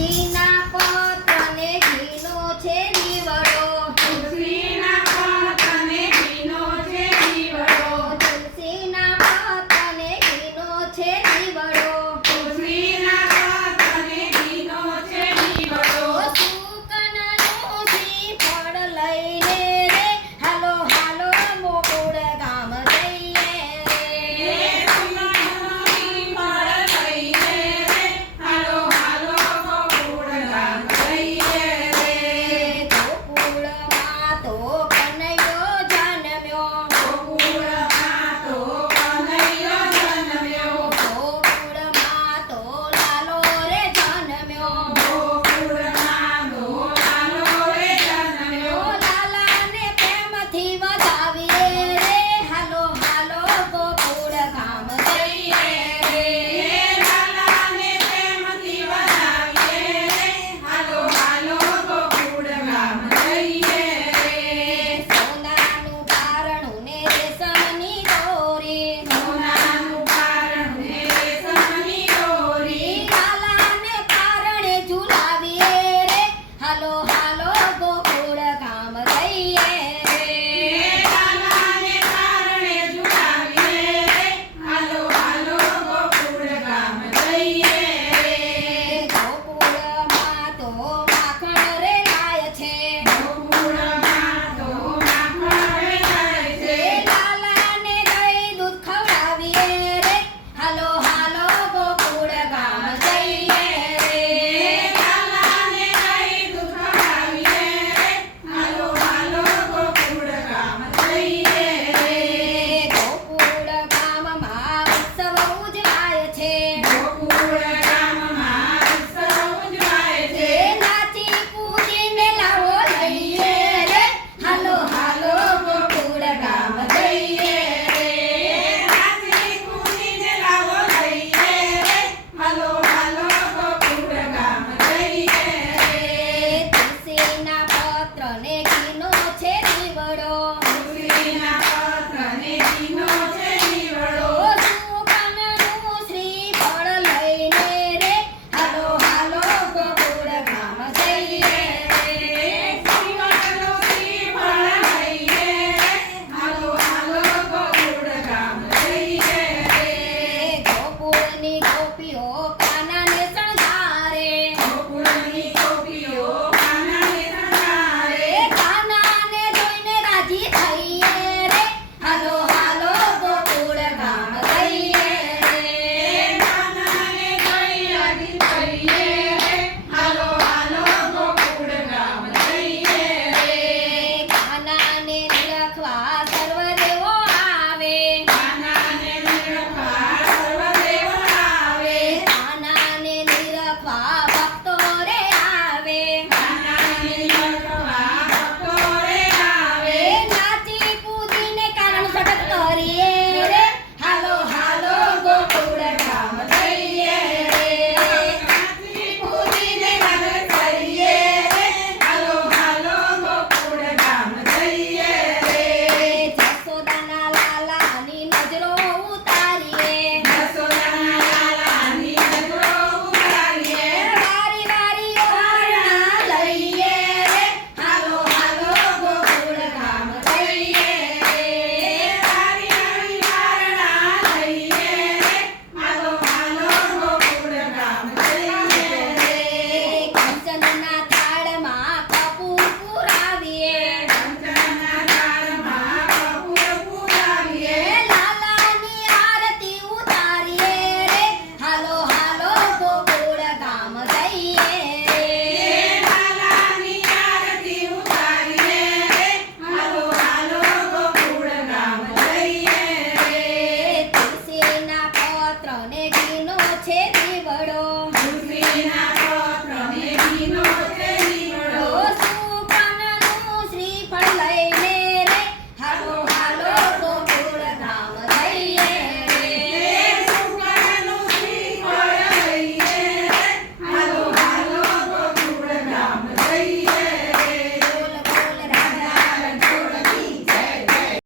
Sina